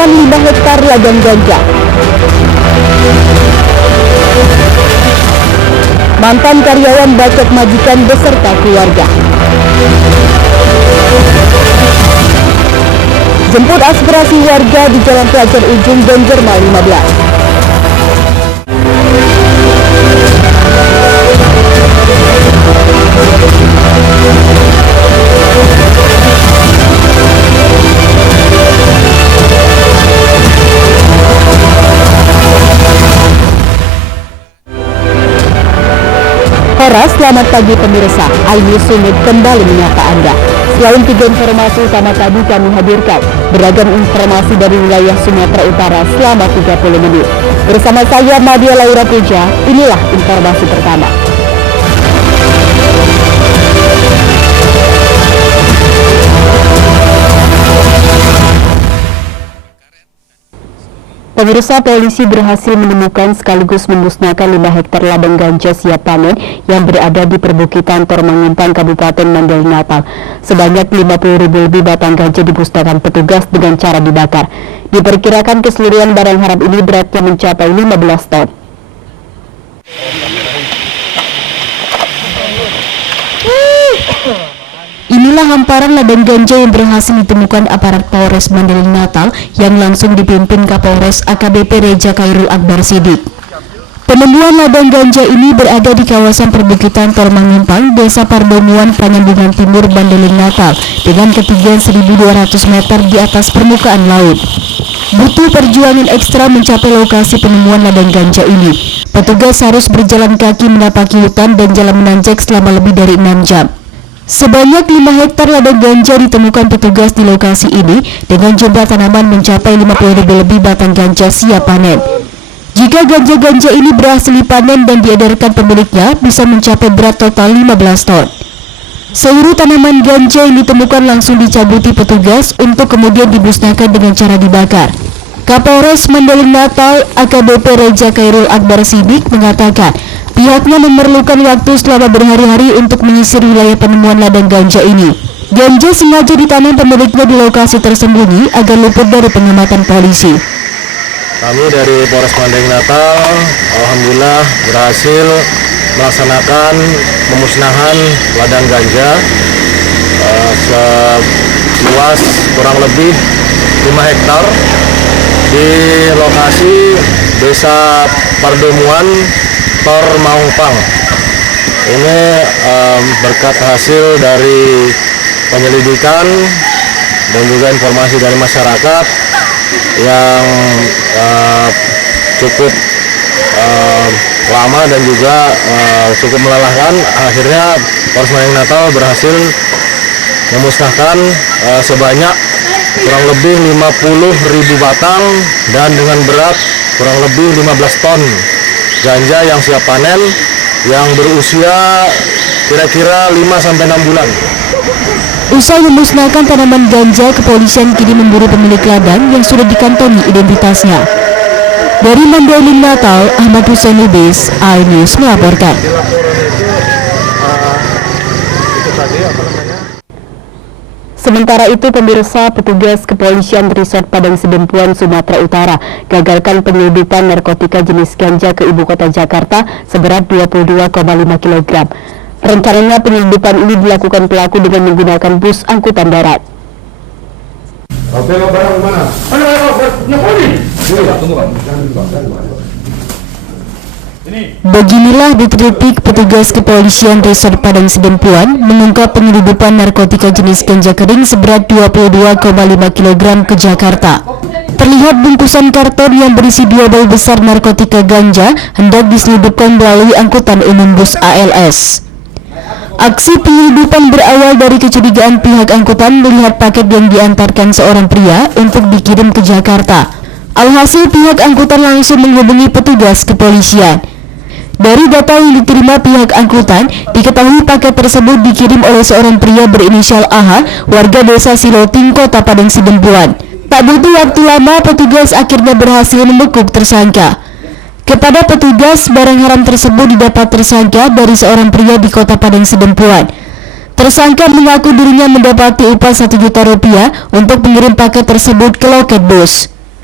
penemuan 5 hektar ladang ganja. Mantan karyawan bacok majikan beserta keluarga. Jemput aspirasi warga di Jalan Pelajar Ujung Banjarma 15. Horas, selamat pagi pemirsa. iNews Sumut kembali menyapa Anda. Selain 3 informasi utama tadi kami hadirkan beragam informasi dari wilayah Sumatera Utara selama 30 menit. Bersama saya Nadia Laura Puja, inilah informasi pertama. Pemirsa, polisi berhasil menemukan sekaligus memusnahkan 5 hektar ladang ganja siap panen yang berada di perbukitan Tormangumpang, Kabupaten Mandailing Natal. Sebanyak 50.000 lebih batang ganja dimusnahkan petugas dengan cara dibakar. Diperkirakan keseluruhan barang haram ini beratnya mencapai 15 ton. Inilah hamparan ladang ganja yang berhasil ditemukan aparat Polres Mandailing Natal yang langsung dipimpin Kapolres AKBP Reja Khairul Akbar Siddiq. Penemuan ladang ganja ini berada di kawasan perbukitan Tormangumpang, Desa Pardomuan, Panyandinan Timur, Mandailing Natal dengan ketinggian 1.200 meter di atas permukaan laut. Butuh perjuangan ekstra mencapai lokasi penemuan ladang ganja ini. Petugas harus berjalan kaki menapaki hutan dan jalan menanjak selama lebih dari 6 jam. Sebanyak 5 hektar ladang ganja ditemukan petugas di lokasi ini dengan jumlah tanaman mencapai 50.000 lebih batang ganja siap panen. Jika ganja-ganja ini berhasil dipanen dan diedarkan pemiliknya, bisa mencapai berat total 15 ton. Seluruh tanaman ganja yang ditemukan langsung dicabuti petugas untuk kemudian dimusnahkan dengan cara dibakar. Kapolres Mandailing Natal AKBP Reja Khairul Akbar Siddiq mengatakan pihaknya memerlukan waktu selama berhari-hari untuk menyisir wilayah penemuan ladang ganja ini. Ganja sengaja ditanam pemiliknya di lokasi tersembunyi agar luput dari pengamatan polisi. Kami dari Polres Mandailing Natal, alhamdulillah berhasil melaksanakan pemusnahan ladang ganja seluas kurang lebih 5 hektar di lokasi Desa Pardomuan, Tormangumpang. Ini berkat hasil dari penyelidikan dan juga informasi dari masyarakat yang cukup lama dan juga cukup melelahkan. Akhirnya Polres Mandailing Natal berhasil memusnahkan sebanyak kurang lebih 50.000 batang dan dengan berat kurang lebih 15 ton ganja yang siap panen yang berusia kira-kira 5-6 bulan. Usai memusnahkan tanaman ganja, kepolisian kini memburu pemilik ladang yang sudah dikantongi identitasnya. Dari Mandailing Natal, Ahmad Hussein Lubis, iNews melaporkan. Sementara itu, pemirsa, petugas kepolisian Resort Padang Sidempuan, Sumatera Utara gagalkan penyelundupan narkotika jenis ganja ke ibu kota Jakarta seberat 22,5 kg. Rencananya penyelundupan ini dilakukan pelaku dengan menggunakan bus angkutan darat. Oke, barang mana? Beginilah detik-detik petugas kepolisian Resort Padang Sidempuan mengungkap penyelundupan narkotika jenis ganja kering seberat 22,5 kg ke Jakarta. Terlihat bungkusan karton yang berisi 2 bal besar narkotika ganja hendak diselundupkan melalui angkutan umum bus ALS. Aksi penyelundupan berawal dari kecurigaan pihak angkutan melihat paket yang diantarkan seorang pria untuk dikirim ke Jakarta. Alhasil pihak angkutan langsung menghubungi petugas kepolisian. Dari data yang diterima pihak angkutan, diketahui paket tersebut dikirim oleh seorang pria berinisial AH, warga desa Siloting, Kota Padang Sidempuan. Tak butuh waktu lama, petugas akhirnya berhasil membekuk tersangka. Kepada petugas, barang haram tersebut didapat tersangka dari seorang pria di Kota Padang Sidempuan. Tersangka mengaku dirinya mendapati upah Rp1 juta untuk mengirim paket tersebut ke loket bus.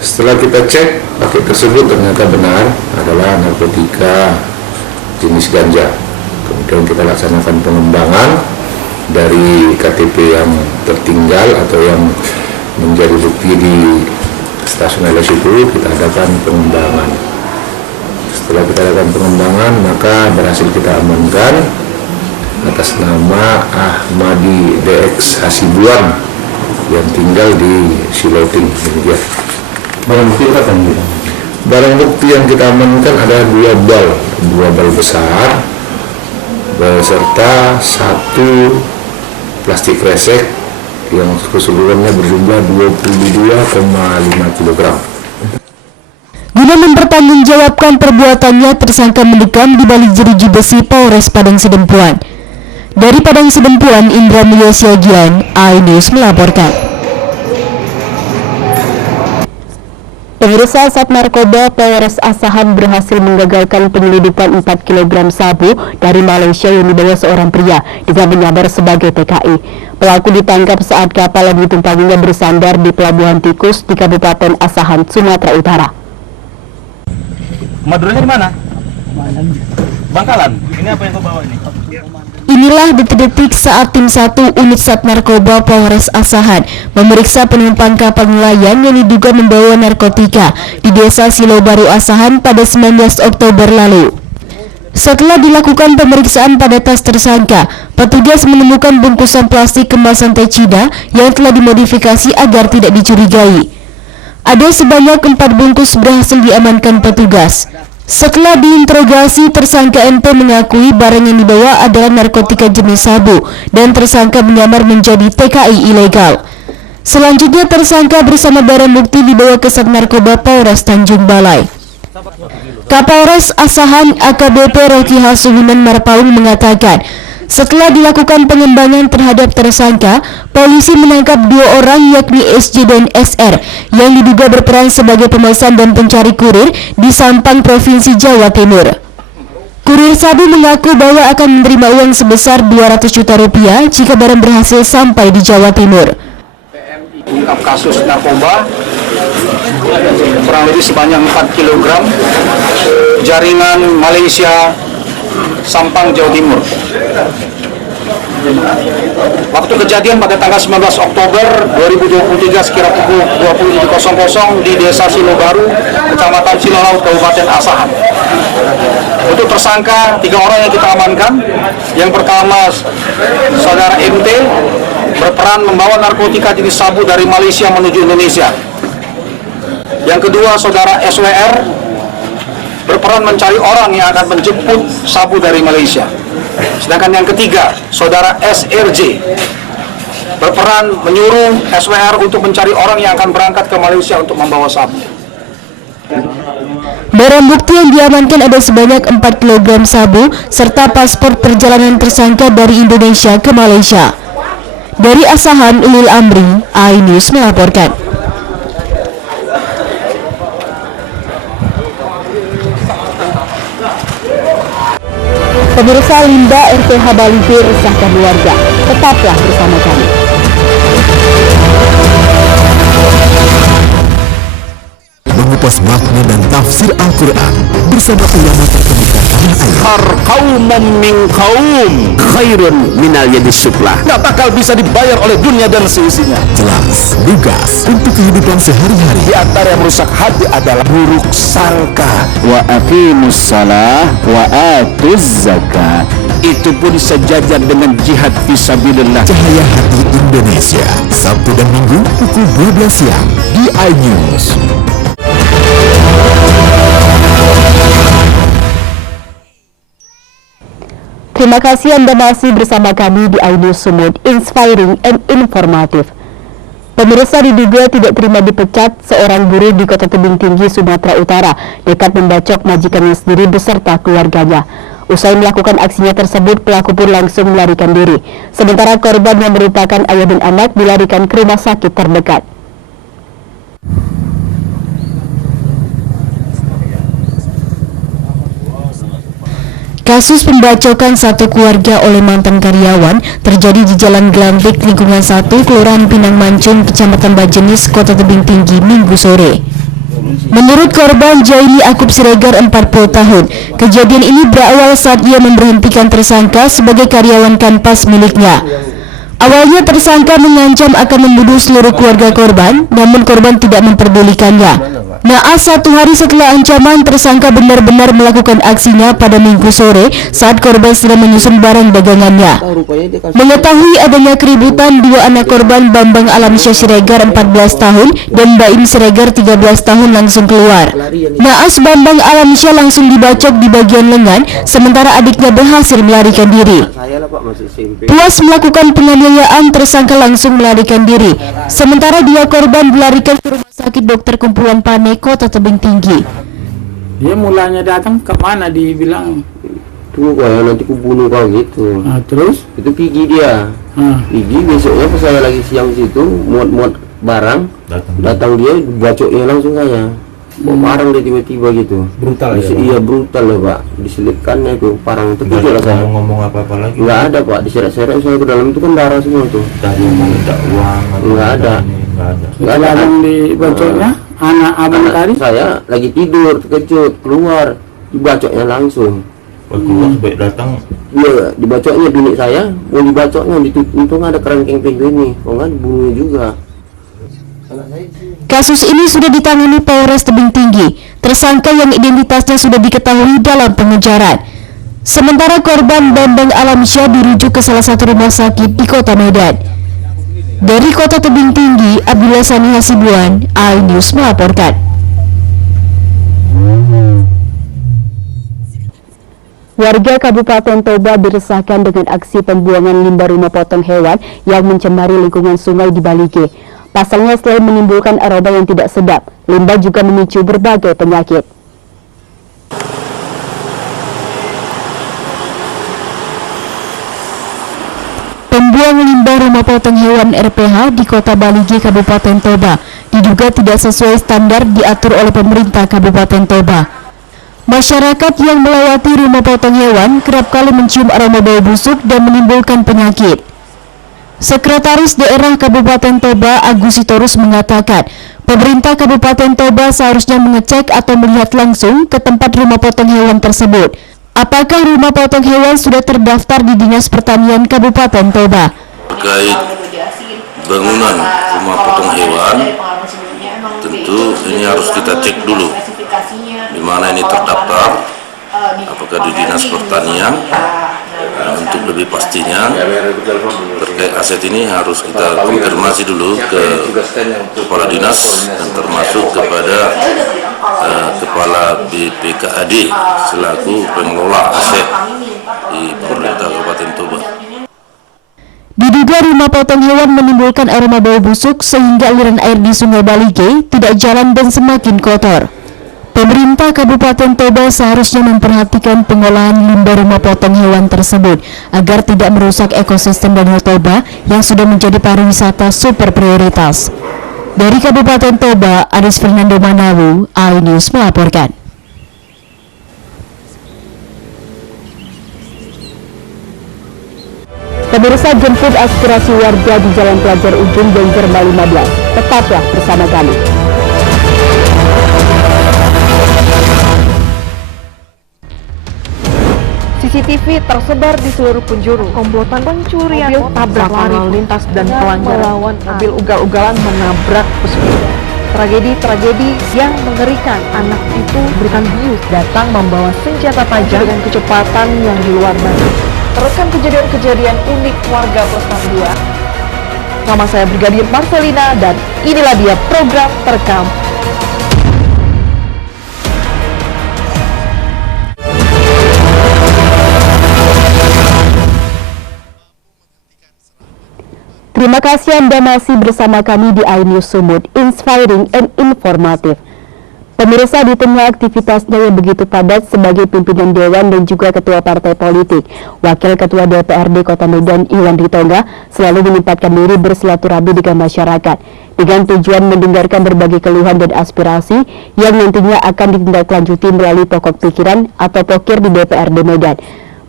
Setelah kita cek, paket tersebut ternyata benar adalah narkotika jenis ganja. Kemudian kita laksanakan pengembangan dari KTP yang tertinggal atau yang menjadi bukti di stasiun LS itu, kita adakan pengembangan. Setelah kita lakukan pengembangan, maka berhasil kita amankan atas nama Ahmadi DX Hasibuan yang tinggal di Siloting. Demikian. Barang bukti apa yang Barang bukti yang kita amankan ada dua bal besar beserta satu plastik kresek yang keseluruhannya berjumlah 22,5 kg. Guna mempertanggungjawabkan perbuatannya, tersangka mendekam di balik jeruji besi Polres Padang Sidempuan. Dari Padang Sidempuan, Indra Mulya Siagian, iNews melaporkan. Pemirsa, Sat Narkoba Polres Asahan berhasil menggagalkan penyelidikan 4 kg sabu dari Malaysia yang dibawa seorang pria dengan menyamar sebagai TKI. Pelaku ditangkap saat kapal yang ditumpanginya bersandar di Pelabuhan Tikus di Kabupaten Asahan, Sumatera Utara. Maduranya di mana? Bangkalan. Ini apa yang kau bawa ini? Inilah detik-detik saat tim 1 unit Sat Narkoba Polres Asahan memeriksa penumpang kapal nelayan yang diduga membawa narkotika di Desa Silo Baru Asahan pada 19 Oktober lalu. Setelah dilakukan pemeriksaan pada tas tersangka, petugas menemukan bungkusan plastik kemasan teh cina yang telah dimodifikasi agar tidak dicurigai. Ada sebanyak 4 bungkus berhasil diamankan petugas. Setelah diinterogasi, tersangka NP mengakui barang yang dibawa adalah narkotika jenis sabu dan tersangka menyamar menjadi TKI ilegal. Selanjutnya tersangka bersama barang bukti dibawa ke Sat Narkoba Polres Tanjung Balai. Kapolres Asahan AKBP Rocky Hasuhunan Marpaung mengatakan, setelah dilakukan pengembangan terhadap tersangka, polisi menangkap 2 orang yakni SJ dan SR yang diduga berperan sebagai pemesan dan pencari kurir di Sampang, Provinsi Jawa Timur. Kurir sabu mengaku bahwa akan menerima uang sebesar 200 juta rupiah jika barang berhasil sampai di Jawa Timur. Ungkap kasus narkoba kurang lebih sebanyak 4 kg jaringan Malaysia Sampang, Jawa Timur. Waktu kejadian pada tanggal 19 Oktober 2023 sekira pukul 20.00 di Desa Silo Baru, Kecamatan Silolaut, Kabupaten Asahan. Untuk tersangka 3 orang yang kita amankan. Yang pertama, saudara MT berperan membawa narkotika jenis sabu dari Malaysia menuju Indonesia. Yang kedua, saudara SWR berperan mencari orang yang akan menjemput sabu dari Malaysia. Sedangkan yang ketiga, saudara SRJ berperan menyuruh SWR untuk mencari orang yang akan berangkat ke Malaysia untuk membawa sabu. Barang bukti yang diamankan ada sebanyak 4 kg sabu serta paspor perjalanan tersangka dari Indonesia ke Malaysia. Dari Asahan, Ulil Amri, iNews melaporkan. Pemirsa, Linda RTH Bali B resahkan warga. Tetaplah bersama kami. Mengupas makna dan tafsir Al-Quran bersama ulama terkemuka tanah air. Qaumum min qaum khairun minal yadis suflah. Gak bakal bisa dibayar oleh dunia dan seisinya. Jelas, lugas untuk kehidupan sehari-hari. Di antara yang merusak hati adalah buruk sangka. Wa aqimus salah wa atuz zakat. Itu pun sejajar dengan jihad fisabilillah. Cahaya Hati Indonesia, Sabtu dan Minggu pukul 12 siang di iNews. Terima kasih Anda masih bersama kami di iNews Sumut, inspiring and informative. Pemirsa, diduga tidak terima dipecat, seorang buruh di Kota Tebing Tinggi, Sumatera Utara nekat membacok majikannya sendiri beserta keluarganya. Usai melakukan aksinya tersebut, pelaku pun langsung melarikan diri. Sementara korban yang merupakan ayah dan anak dilarikan ke rumah sakit terdekat. Kasus pembacokan satu keluarga oleh mantan karyawan terjadi di Jalan Gelambik, lingkungan 1, Kelurahan Pinang Mancung, Kecamatan Bajenis, Kota Tebing Tinggi, Minggu sore. Menurut korban Jaili Akub Siregar 40 tahun, kejadian ini berawal saat ia memberhentikan tersangka sebagai karyawan kanpas miliknya. Awalnya tersangka mengancam akan membunuh seluruh keluarga korban, namun korban tidak memperdulikannya. Naas 1 hari setelah ancaman, tersangka benar-benar melakukan aksinya pada Minggu sore saat korban sedang menyusun barang dagangannya. Mengetahui adanya keributan, 2 anak korban Bambang Alamsyah Siregar 14 tahun dan Baim Siregar 13 tahun langsung keluar. Naas Bambang Alamsyah langsung dibacok di bagian lengan, sementara adiknya berhasil melarikan diri. Puas melakukan penganiayaan, tersangka langsung melarikan diri. Sementara 2 korban dilarikan ke rumah sakit Dokter Kumpulan Pane, Kota Tebing Tinggi. Dia mulanya datang ke mana dibilang? Tuh kalau nanti ku bunuh kau gitu. Nah, terus? Itu pergi dia. Pergi besoknya pas saya lagi siang situ muat-muat barang, datang dia bacoknya langsung saya. Bawa parang dia tiba-tiba gitu. Brutal ya, Iya brutal ya Pak. Diselipkannya itu parang itu kecil lah saya. ngomong apa-apa lagi. Nggak ada Pak, diseret-seret saya ke dalam itu kan darah semua tuh. Tadi mau minta uang. Nggak ada. Nggak ada yang dibacoknya? Anak abang tadi? Saya lagi tidur terkejut keluar dibacoknya langsung. Keluar baik datang. Dia dibacoknya bini saya, mau dibacoknya untung ada kerangkeng pintu ini, kalau nggak dibunuh juga. Kasus ini sudah ditangani Polres Tebing Tinggi. Tersangka yang identitasnya sudah diketahui dalam pengejaran. Sementara korban Bambang Alamsyah dirujuk ke salah satu rumah sakit di Kota Medan. Dari Kota Tebing Tinggi, Abdullah Sani Hasibuan, iNews melaporkan. Warga Kabupaten Toba diresahkan dengan aksi pembuangan limbah rumah potong hewan yang mencemari lingkungan sungai di Balige. Pasalnya selain menimbulkan aroma yang tidak sedap, limbah juga memicu berbagai penyakit. Pembuangan limbah rumah potong hewan RPH di Kota Balige, Kabupaten Toba diduga tidak sesuai standar diatur oleh pemerintah Kabupaten Toba. Masyarakat yang melewati rumah potong hewan kerap kali mencium aroma bau busuk dan menimbulkan penyakit. Sekretaris Daerah Kabupaten Toba Agus Sitorus mengatakan, pemerintah Kabupaten Toba seharusnya mengecek atau melihat langsung ke tempat rumah potong hewan tersebut. Apakah rumah potong hewan sudah terdaftar di Dinas Pertanian Kabupaten Toba? Terkait bangunan rumah potong hewan, tentu ini harus kita cek dulu di mana ini terdaftar, apakah di Dinas Pertanian. Untuk lebih pastinya terkait aset ini harus kita konfirmasi dulu ke kepala dinas dan termasuk kepada kepala BPKAD selaku pengelola aset di pemerintah Kabupaten Toba. Diduga rumah potong hewan menimbulkan aroma bau busuk sehingga aliran air di Sungai Balige tidak jalan dan semakin kotor. Pemerintah Kabupaten Toba seharusnya memperhatikan pengolahan limbah rumah potong hewan tersebut agar tidak merusak ekosistem Danau Toba yang sudah menjadi pariwisata super prioritas. Dari Kabupaten Toba, Aris Fernando Manawu, iNews melaporkan. Pemirsa, jemput aspirasi warga di Jalan Pelajar Ujung Jengger 15. Tetaplah bersama kami. CCTV tersebar di seluruh penjuru. Komplotan pencurian mobil tabrak lalu lintas dan pelanggaran melawan mobil ugal-ugalan menabrak pesepeda. Tragedi-tragedi yang mengerikan. Anak itu berikan bius datang membawa senjata tajam dengan kecepatan yang di luar batas. Teruskan kejadian-kejadian unik warga plus 62. Nama saya Brigadir Marcelina dan inilah dia program terekam. Terima kasih Anda masih bersama kami di iNews Sumut, inspiring and informative. Pemirsa, di tengah aktivitasnya yang begitu padat sebagai pimpinan Dewan dan juga Ketua Partai Politik, Wakil Ketua DPRD Kota Medan Iwan Ritonga selalu menyempatkan diri bersilaturahmi dengan masyarakat dengan tujuan mendengarkan berbagai keluhan dan aspirasi yang nantinya akan ditindaklanjuti melalui pokok pikiran atau pokir di DPRD Medan.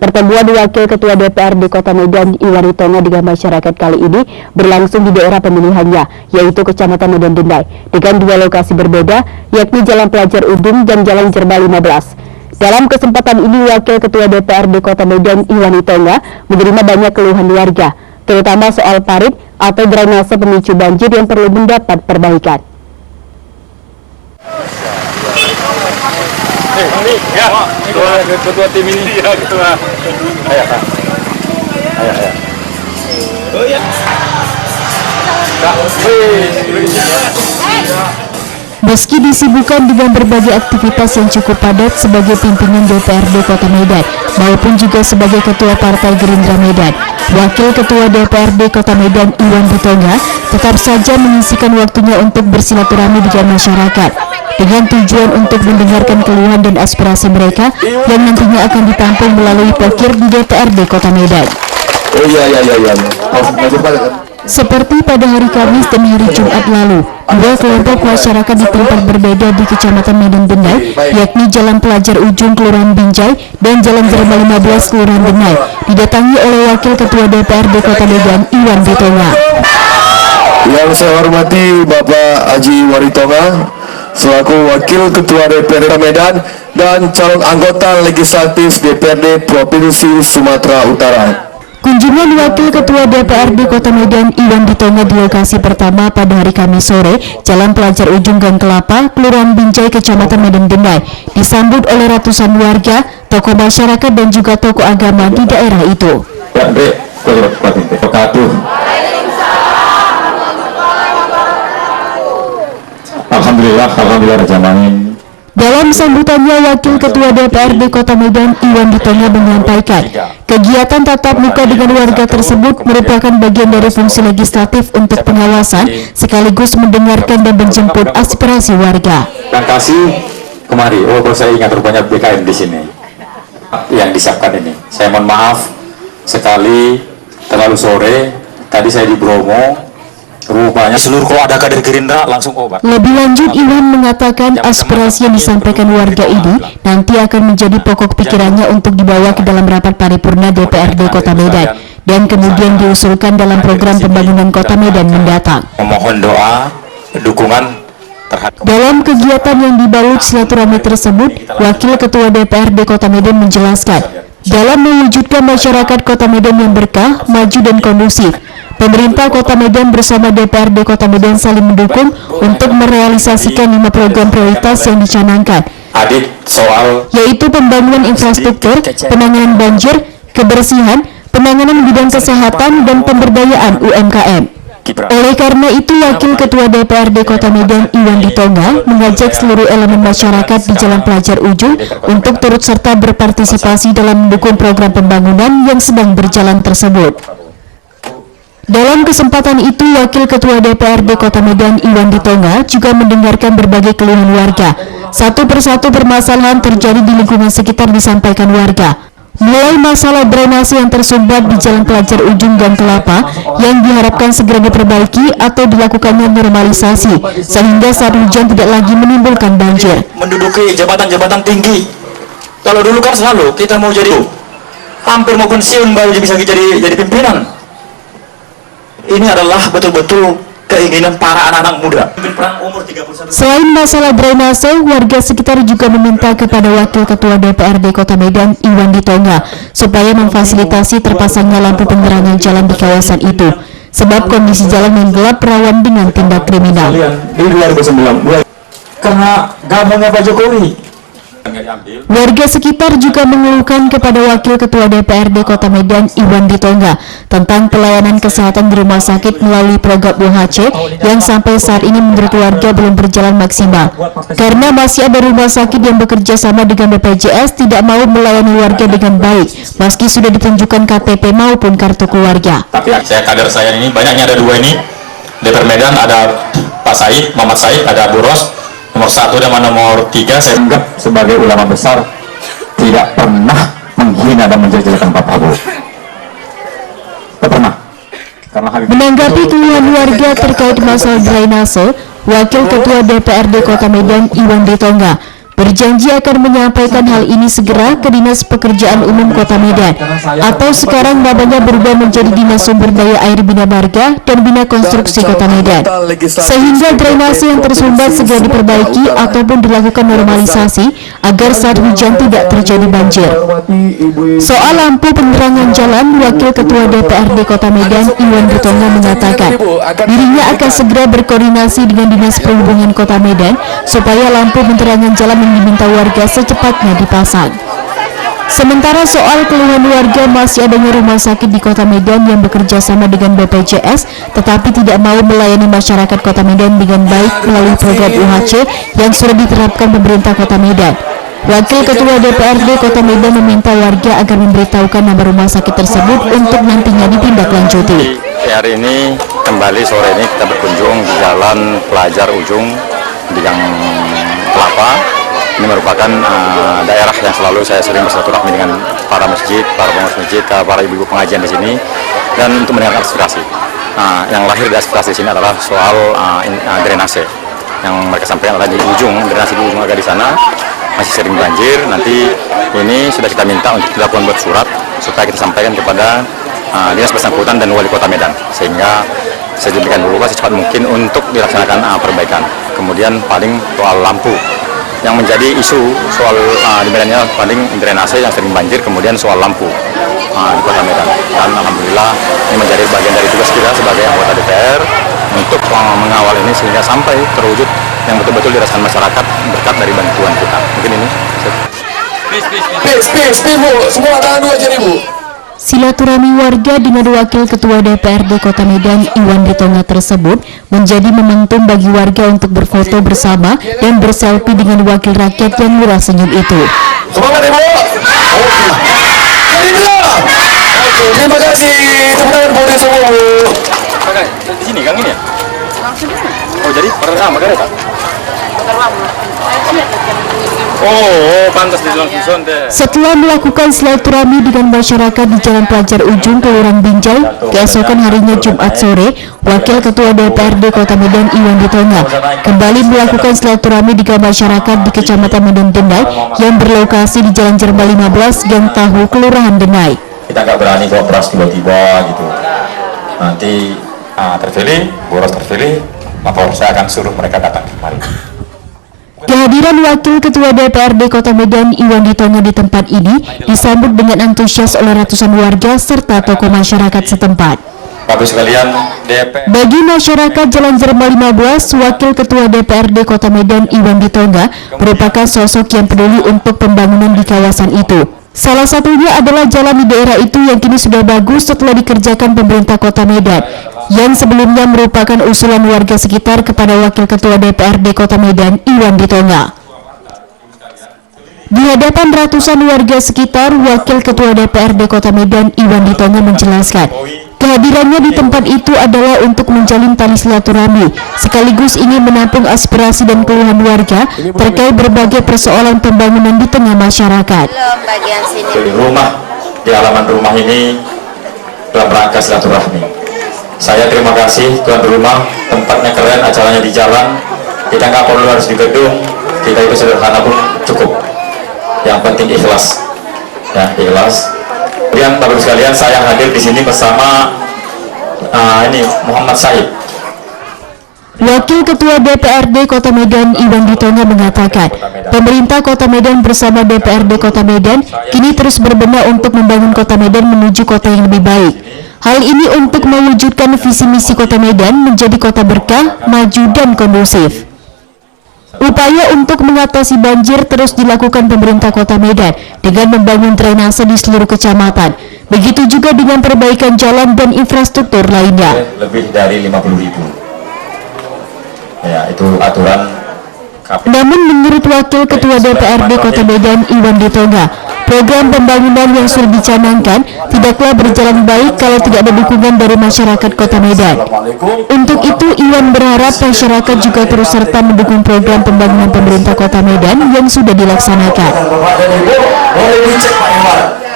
Pertemuan Wakil Ketua DPRD Kota Medan Iwan Ritonga dengan masyarakat kali ini berlangsung di daerah pemilihannya, yaitu Kecamatan Medan Dendai, dengan dua lokasi berbeda, yakni Jalan Pelajar Udung dan Jalan Jerba 15. Dalam kesempatan ini, Wakil Ketua DPRD Kota Medan Iwan Ritonga menerima banyak keluhan warga, terutama soal parit atau drainase pemicu banjir yang perlu mendapat perbaikan. Ketua tim ini. Ya, ketua. Ayo, Kak. Ayo. Oh ya. Meski disibukkan dengan berbagai aktivitas yang cukup padat sebagai pimpinan DPRD Kota Medan maupun juga sebagai Ketua Partai Gerindra Medan, Wakil Ketua DPRD Kota Medan Iwan Ritonga tetap saja menyisikan waktunya untuk bersilaturahmi dengan masyarakat dengan tujuan untuk mendengarkan keluhan dan aspirasi mereka yang nantinya akan ditampung melalui pokir di DPRD Kota Medan. Oh iya. Seperti pada hari Kamis dan hari Jumat lalu, dua kelompok masyarakat di tempat berbeda di Kecamatan Medan Dendai, yakni Jalan Pelajar Ujung Kelurahan Binjai dan Jalan Jerba 15 Kelurahan Dendai, didatangi oleh Wakil Ketua DPRD Kota Medan Iwan Ritonga. Yang saya hormati Bapak Haji Waritonga selaku Wakil Ketua DPRD Kota Medan dan calon anggota legislatif DPRD Provinsi Sumatera Utara. Kunjungan Wakil Ketua DPRD Kota Medan Iwan Ritonga di lokasi pertama pada hari Kamis sore, Jalan Pelajar Ujung Gang Kelapa, Kelurahan Binjai, Kecamatan Medan Dendai, disambut oleh ratusan warga, tokoh masyarakat dan juga tokoh agama di daerah itu. Alhamdulillah Rajamanin. Dalam sambutannya, Wakil Ketua DPRD Kota Medan Iwan Ritonga menyampaikan, kegiatan tatap muka dengan warga tersebut merupakan bagian dari fungsi legislatif untuk pengawasan sekaligus mendengarkan dan menjemput aspirasi warga. Dan kasih kemari, saya ingat rupanya BKM di sini yang disiapkan ini. Saya mohon maaf sekali terlalu sore, tadi saya di Bromo. Rupanya seluruh kalau ada kader Gerindra langsung obat. Lebih lanjut, Iwan mengatakan aspirasi yang disampaikan warga ini nanti akan menjadi pokok pikirannya untuk dibawa ke dalam rapat paripurna DPRD Kota Medan dan kemudian diusulkan dalam program pembangunan Kota Medan mendatang. Memohon doa, dukungan terhadap. Dalam kegiatan yang dibalut silaturahmi tersebut, Wakil Ketua DPRD Kota Medan menjelaskan, dalam mewujudkan masyarakat Kota Medan yang berkah, maju dan kondusif, pemerintah Kota Medan bersama DPRD Kota Medan saling mendukung untuk merealisasikan 5 program prioritas yang dicanangkan, yaitu pembangunan infrastruktur, penanganan banjir, kebersihan, penanganan bidang kesehatan, dan pemberdayaan UMKM. Oleh karena itu, Wakil Ketua DPRD Kota Medan Iwan Ritonga mengajak seluruh elemen masyarakat di Jalan Pelajar Ujung untuk turut serta berpartisipasi dalam mendukung program pembangunan yang sedang berjalan tersebut. Dalam kesempatan itu, Wakil Ketua DPRD Kota Medan Iwan Ritonga juga mendengarkan berbagai keluhan warga. Satu persatu permasalahan terjadi di lingkungan sekitar disampaikan warga. Mulai masalah drainase yang tersumbat di Jalan Pelajar Ujung Gang Kelapa yang diharapkan segera diperbaiki atau dilakukannya normalisasi sehingga saat hujan tidak lagi menimbulkan banjir. Menduduki jabatan-jabatan tinggi. Kalau dulu kan selalu kita mau jadi hampir mau pensiun baru bisa jadi pimpinan. Ini adalah betul-betul keinginan para anak-anak muda. Selain masalah drainase, warga sekitar juga meminta kepada Wakil Ketua DPRD Kota Medan Iwan Ritonga supaya memfasilitasi terpasangnya lampu penerangan jalan di kawasan itu, sebab kondisi jalan yang gelap rawan dengan tindak kriminal. Di 2009, karena gamonnya Pak Jokowi. Warga sekitar juga mengeluhkan kepada Wakil Ketua DPRD Kota Medan Iwan Ritonga tentang pelayanan kesehatan di rumah sakit melalui program UHC yang sampai saat ini menurut warga belum berjalan maksimal karena masih ada rumah sakit yang bekerja sama dengan BPJS tidak mau melayani warga dengan baik meski sudah ditunjukkan KTP maupun kartu keluarga. Tapi kader saya ini banyaknya ada dua ini DPR Medan, ada Pak Said, Muhammad Said, ada Bu Ros. Nomor 1 dan nomor 3 saya anggap sebagai ulama besar tidak pernah menghina dan menjelek-jelekan Pak Prabowo. Tidak pernah. Menanggapi keluhan warga terkait masalah drainase, Wakil Ketua DPRD Kota Medan Iwan Ritonga berjanji akan menyampaikan hal ini segera ke Dinas Pekerjaan Umum Kota Medan, atau sekarang namanya berubah menjadi Dinas Sumber Daya Air Bina Marga dan Bina Konstruksi Kota Medan, sehingga drainase yang tersumbat segera diperbaiki ataupun dilakukan normalisasi agar saat hujan tidak terjadi banjir. Soal lampu penerangan jalan, Wakil Ketua DPRD Kota Medan Iwan Ritonga mengatakan dirinya akan segera berkoordinasi dengan Dinas Perhubungan Kota Medan supaya lampu penerangan jalan yang diminta warga secepatnya dipasang. Sementara soal keluhan warga masih adanya rumah sakit di Kota Medan yang bekerja sama dengan BPJS tetapi tidak mau melayani masyarakat Kota Medan dengan baik melalui program UHC yang sudah diterapkan pemerintah Kota Medan. Wakil Ketua DPRD Kota Medan meminta warga agar memberitahukan nama rumah sakit tersebut untuk nantinya ditindaklanjuti. Hari ini kembali sore ini kita berkunjung di Jalan Pelajar Ujung di Gang Kelapa. Ini merupakan daerah yang selalu saya sering bersilaturahmi dengan para masjid, para pengurus masjid, para ibu-ibu pengajian di sini, dan untuk mendengar aspirasi. Yang lahir dari aspirasi di sini adalah soal drainase. Yang mereka sampaikan adalah di ujung, drainase di ujung agak di sana masih sering banjir. Nanti ini sudah kita minta untuk dilakukan buat surat supaya kita sampaikan kepada Dinas Bersangkutan dan Wali Kota Medan, sehingga saya diberikan dulu secepat mungkin untuk dilaksanakan perbaikan. Kemudian paling soal lampu yang menjadi isu soal di Medannya, paling drainase yang sering banjir, kemudian soal lampu di Kota Medan. Dan alhamdulillah ini menjadi bagian dari tugas kita sebagai anggota DPR untuk mengawal ini sehingga sampai terwujud yang betul-betul dirasakan masyarakat berkat dari bantuan kita. Mungkin ini. Semua tangan 2.000. Silaturahmi warga dengan Wakil Ketua DPRD Kota Medan Iwan Ritonga tersebut menjadi momentum bagi warga untuk berfoto bersama dan berselfie dengan wakil rakyat yang murah senyum itu. Semangat Ibu. Terima kasih. Teman-teman boleh semua. Di sini Kang ini ya? Oh jadi pertama kali tak? Oh, pantas di langsung deh. Setelah melakukan silaturahmi dengan masyarakat di Jalan Pelajar Ujung, Kelurahan Binjai, keesokan harinya Jumat sore, Wakil Ketua DPRD Kota Medan Iwan Ritonga kembali melakukan silaturahmi dengan masyarakat di Kecamatan Medan Denai yang berlokasi di Jalan Jerman 15, Gang Tahu, Kelurahan Denai. Kita nggak berani bawa beras tiba-tiba gitu. Nanti terpilih, boros terpilih, lapor saya akan suruh mereka datang kemari. Kehadiran Wakil Ketua DPRD Kota Medan Iwan Ritonga di tempat ini disambut dengan antusias oleh ratusan warga serta tokoh masyarakat setempat. Bapak sekalian, Bagi masyarakat Jalan Jerman 15, Wakil Ketua DPRD Kota Medan Iwan Ritonga merupakan sosok yang peduli untuk pembangunan di kawasan itu. Salah satunya adalah jalan di daerah itu yang kini sudah bagus setelah dikerjakan pemerintah Kota Medan, yang sebelumnya merupakan usulan warga sekitar kepada Wakil Ketua DPRD Kota Medan Iwan Ritonga. Di hadapan ratusan warga sekitar, Wakil Ketua DPRD Kota Medan Iwan Ritonga menjelaskan kehadirannya di tempat itu adalah untuk menjalin tali silaturahmi, sekaligus ingin menampung aspirasi dan keluhan warga terkait berbagai persoalan pembangunan di tengah masyarakat. Di rumah, di halaman rumah ini dalam rangka silaturahmi. Saya terima kasih tuan rumah, tempatnya keren, acaranya di jalan. Kita nggak perlu harus di gedung, kita itu sederhana pun cukup. Yang penting ikhlas, ya ikhlas. Kemudian bapak sekalian, saya hadir di sini bersama Muhammad Said. Wakil Ketua DPRD Kota Medan Iwan Ritonga mengatakan, pemerintah Kota Medan bersama DPRD Kota Medan kini terus berbenah untuk membangun Kota Medan menuju kota yang lebih baik. Hal ini untuk mewujudkan visi misi Kota Medan menjadi kota berkah, maju dan kondusif. Upaya untuk mengatasi banjir terus dilakukan pemerintah Kota Medan dengan membangun drainase di seluruh kecamatan. Begitu juga dengan perbaikan jalan dan infrastruktur lainnya. Lebih dari 50.000. Ya, itu aturan. Namun menurut Wakil Ketua DPRD Kota Medan Iwan Ritonga, program pembangunan yang sudah dicanangkan tidaklah berjalan baik kalau tidak ada dukungan dari masyarakat Kota Medan. Untuk itu, Iwan berharap masyarakat juga terus serta mendukung program pembangunan pemerintah Kota Medan yang sudah dilaksanakan.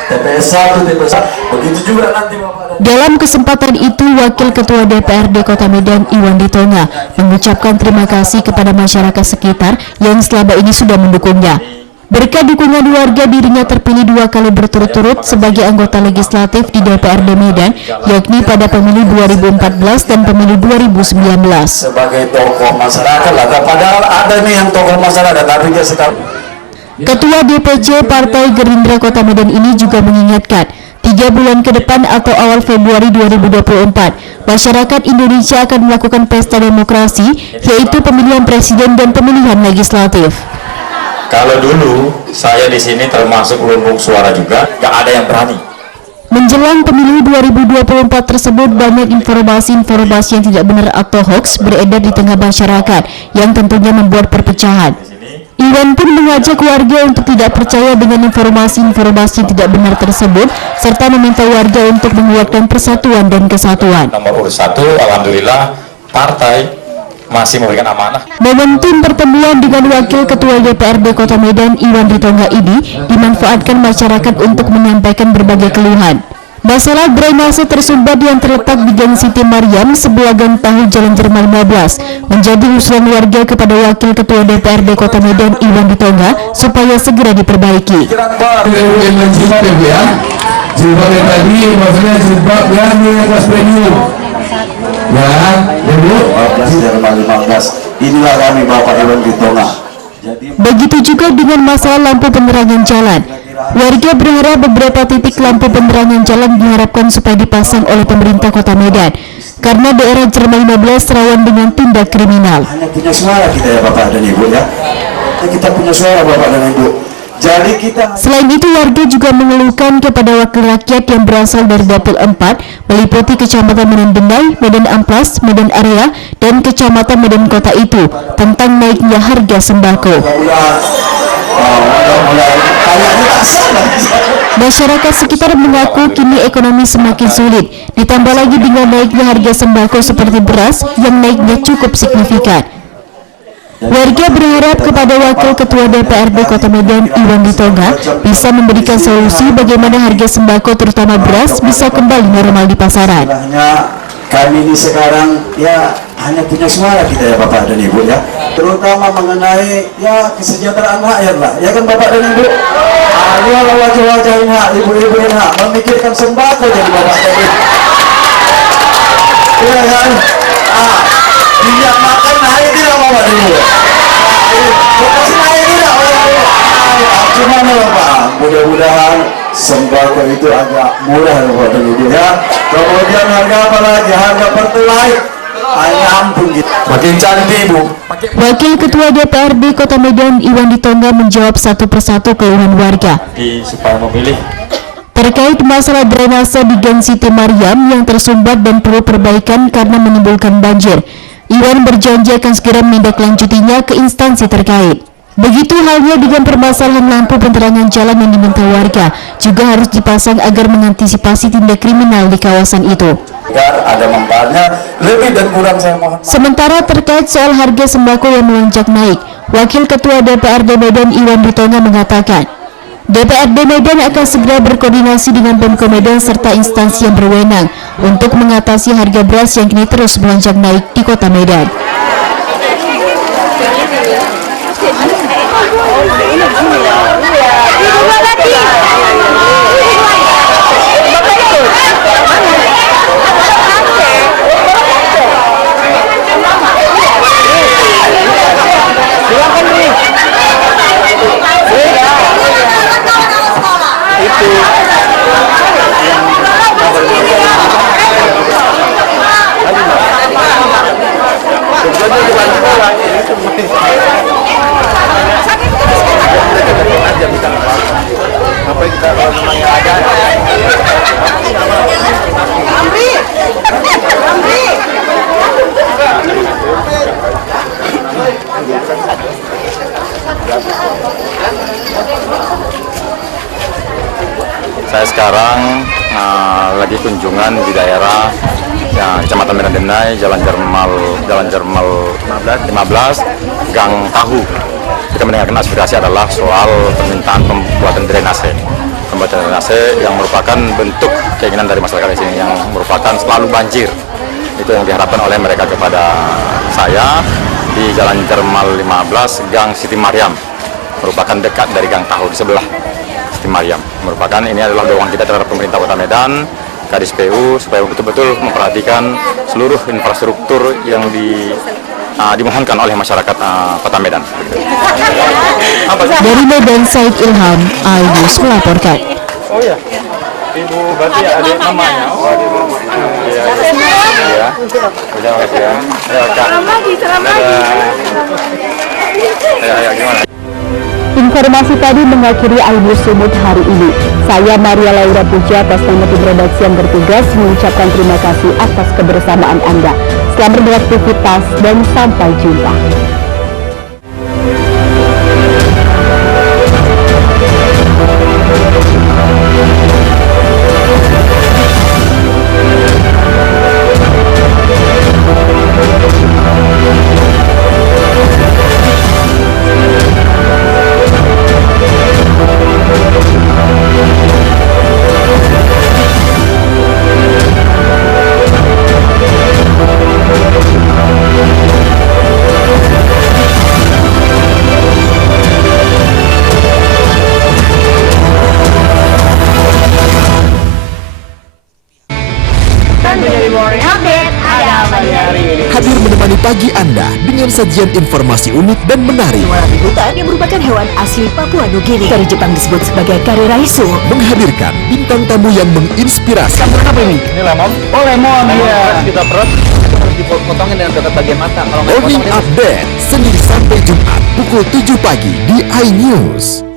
TPS 1, TPS 1, begitu juga nanti Bapak. Dalam kesempatan itu, Wakil Ketua DPRD Kota Medan Iwan Ditonga mengucapkan terima kasih kepada masyarakat sekitar yang selama ini sudah mendukungnya. Berkat dukungan warga, dirinya terpilih 2 kali berturut-turut sebagai anggota legislatif di DPRD Medan, yakni pada pemilu 2014 dan pemilu 2019. Sebagai tokoh masyarakat lah, padahal ada nih yang tokoh masyarakat, tapi dia sekarang. Ketua DPC Partai Gerindra Kota Medan ini juga mengingatkan, 3 bulan ke depan atau awal Februari 2024, masyarakat Indonesia akan melakukan pesta demokrasi, yaitu pemilihan presiden dan pemilihan legislatif. Kalau dulu saya di sini termasuk lumbung suara juga, nggak ada yang berani. Menjelang pemilu 2024 tersebut, banyak informasi-informasi yang tidak benar atau hoax beredar di tengah masyarakat yang tentunya membuat perpecahan. Iwan pun mengajak warga untuk tidak percaya dengan informasi-informasi yang tidak benar tersebut, serta meminta warga untuk menguatkan persatuan dan kesatuan. Nomor urut 1, alhamdulillah partai masih memberikan amanah. Momentum pertemuan dengan Wakil Ketua DPRD Kota Medan Iwan Ditonga ini dimanfaatkan masyarakat untuk menyampaikan berbagai keluhan. Masalah drainase tersumbat yang terletak di Gang Siti Mariam sebelah Gang Tahu Jalan Jerman 15 menjadi usulan warga kepada Wakil Ketua DPRD Kota Medan Iwan Ditonga supaya segera diperbaiki. Jilbab yang tadi maksudnya jilbab yang di kelas premium. Ya, Bu. 14 Jerman 15. Inilah kami Bapak Iwan Ditonga. Begitu juga dengan masalah lampu penerangan jalan. Warga berharap beberapa titik lampu penerangan jalan diharapkan supaya dipasang oleh pemerintah Kota Medan, karena daerah Jerman 15 rawan dengan tindak kriminal. Hanya punya suara kita ya Bapak dan Ibu ya. Kita punya suara Bapak dan Ibu. Jadi kita. Selain itu, warga juga mengeluhkan kepada wakil rakyat yang berasal dari Dapil 4 meliputi Kecamatan Medan Denai, Medan Amplas, Medan Area, dan Kecamatan Medan Kota itu tentang naiknya harga sembako. Masyarakat sekitar mengaku kini ekonomi semakin sulit, ditambah lagi dengan naiknya harga sembako seperti beras yang naiknya cukup signifikan. Warga berharap kepada Wakil Ketua DPRD Kota Medan Iwan Ditonga bisa memberikan solusi bagaimana harga sembako terutama beras bisa kembali normal di pasaran. Kami ini sekarang ya hanya punya suara kita ya Bapak dan Ibu ya, terutama mengenai ya kesejahteraan rakyat lah, ya kan Bapak dan Ibu. Ini wajah-wajah ini ibu-ibu ini memikirkan sembako jadi Bapak dan Ibu. Iya kan? Minyak makan naik tidak Bapak dan Ibu. Bekas naik tidak Bapak dan Ibu. Cuma Bapak, mudah-mudahan sembako itu agak murah Bapak dan Ibu ya. Kemudian harga apa lagi? Harga pertalite hanya ampun gitu. Makin cantik Bu. Wakil Ketua DPRD Kota Medan Iwan Ditonga menjawab satu persatu keluhan warga. Supaya memilih. Terkait masalah drainase di Gang Siti Mariam yang tersumbat dan perlu perbaikan karena menimbulkan banjir, Iwan berjanji akan segera menindaklanjutinya ke instansi terkait. Begitu halnya dengan permasalahan lampu penerangan jalan yang diminta warga, juga harus dipasang agar mengantisipasi tindak kriminal di kawasan itu. Ada manfaatnya lebih dan kurang saya mohon. Sementara terkait soal harga sembako yang melonjak naik, Wakil Ketua DPRD Medan Iwan Ditonga mengatakan, DPRD Medan akan segera berkoordinasi dengan Pemko Medan serta instansi yang berwenang untuk mengatasi harga beras yang kini terus melonjak naik di Kota Medan. Saya sekarang lagi kunjungan di daerah Kecamatan Medan Denai, Jalan Jermal 15, Gang Tahu. Kita mendengarkan aspirasi adalah soal permintaan pembuatan drainase. pembuatan drainase yang merupakan bentuk keinginan dari masyarakat di sini yang merupakan selalu banjir. Itu yang diharapkan oleh mereka kepada saya di Jalan Jermal 15 Gang Siti Mariam, merupakan dekat dari Gang Tahu di sebelah Siti Mariam. Merupakan ini adalah dorongan kita terhadap pemerintah Kota Medan, Kadis PU, supaya betul-betul memperhatikan seluruh infrastruktur yang dimohonkan oleh masyarakat Kota Medan. Dari Medan, Said Ilham, iNews melaporkan. Oh ya, Ibu berarti ada namanya. Oh, iya. Ya. Terima kasih ya. Selamat pagi. Ya, gimana? Informasi tadi mengakhiri iNews Sumut hari ini. Saya Maria Laura Puja atas nama tim redaksi yang bertugas mengucapkan terima kasih atas kebersamaan Anda. Selamat beraktivitas dan sampai jumpa. Hadir menemani pagi Anda dengan sajian informasi unik dan menarik. Hutan yang merupakan hewan asli Papua Nugini dari Jepang disebut sebagai kariraisu. Menghadirkan bintang tamu yang menginspirasi. Apa ini? Ini lemon. Oh, lemon. Iya. Kita perut harus dipotongin dengan dekat bagian mata. Kalau nggak Morning dipotong, Update Senin sampai Jumat pukul 7 pagi di iNews.